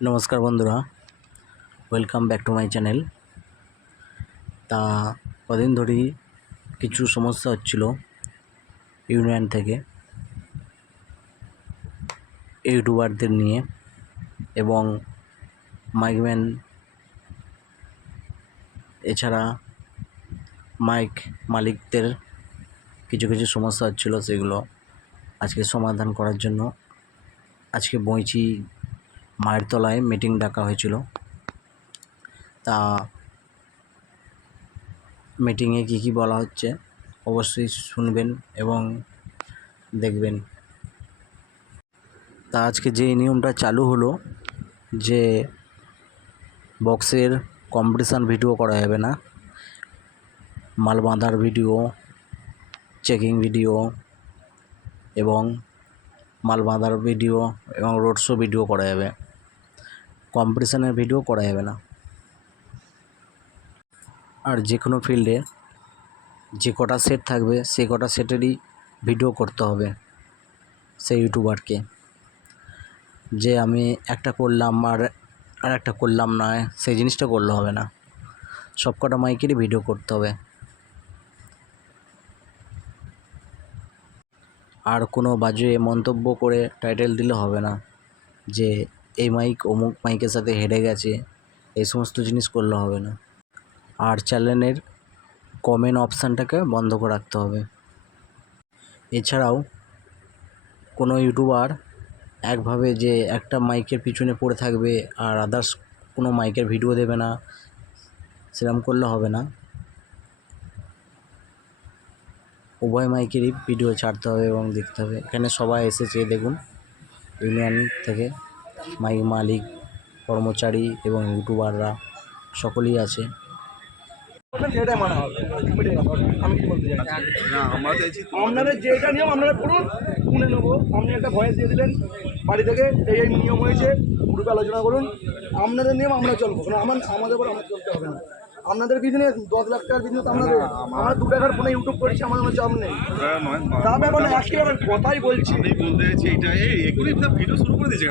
নমস্কার বন্ধুরা welcome back to my channel তা কদিন ধরেই কিছু সমস্যা হচ্ছিল ইউনিয়ন থেকে ইউটিউবারদের নিয়ে এবং মাইকম্যান এছাড়া মাইক মালিকদের কিছু কিছু সমস্যা হচ্ছিল, সেগুলো আজকে সমাধান করার জন্য আজকে বইচি মায়ের তলায় মিটিং ডাকা হয়েছিল। তা মিটিংয়ে কী কী বলা হচ্ছে অবশ্যই শুনবেন এবং দেখবেন। তা আজকে যে নিয়মটা চালু হলো যে বক্সের কম্পিটিশান ভিডিও করা যাবে না, মাল বাঁধার ভিডিও চেকিং ভিডিও এবং মাল বাঁধার ভিডিও এবং রোড শো ভিডিও করা যাবে। কম্পিটিশানের ভিডিও করা যাবে না। আর যে কোনো ফিল্ডে যে কটা সেট থাকবে, সে কটা সেটেরই ভিডিও করতে হবে সেই ইউটিউবারকে। যে আমি একটা করলাম আর আর একটা করলাম না, সেই জিনিসটা করলে হবে না। সব কটা মাইকেরই ভিডিও করতে হবে। আর কোনো বাজে মন্তব্য করে টাইটেল দিলে হবে না যে এই মাইক অমুক মাইকের সাথে হেরে গেছে, এই সমস্ত জিনিস করলে হবে না। আর চ্যানেলের কমেন্ট অপশানটাকে বন্ধ করে রাখতে হবে। এছাড়াও, কোনো ইউটিউবার একভাবে যে একটা মাইকের পিছনে পড়ে থাকবে আর আদার্স কোনো মাইকের ভিডিও দেবে না সেরকম করলে হবে না। উভয় মাইকেরই ভিডিও ছাড়তে হবে এবং দেখতে হবে। এখানে সবাই এসেছে, দেখুন ইউনিয়ন থেকে। মাইক মালিক কর্মচারী এবং ইউটিউবাররা সকলেই আছে। মানা আমরা যেটা নিয়ম আপনারা করুন শুনে নেব। আপনি একটা ভয়েস দিয়ে দিলেন বাড়ি থেকে এই এই নিয়ম হয়েছে গ্রুপে আলোচনা করুন। আপনাদের নিয়ম আমরা চলবো কারণ আমার আমাদের উপর আমাদের চলতে হবে না। আপনাদের বিজনেস দশ লাখ টাকার বিজনেস আপনাদের? আমরা দু টাকার ফোনে ইউটিউব করেছি আমার কোনো চাপ নেই। তা ব্যাপার আজকে আমি কথাই বলছি। বলতে চাইছি এটা এই এখনই ভিডিও শুরু করে দিয়েছে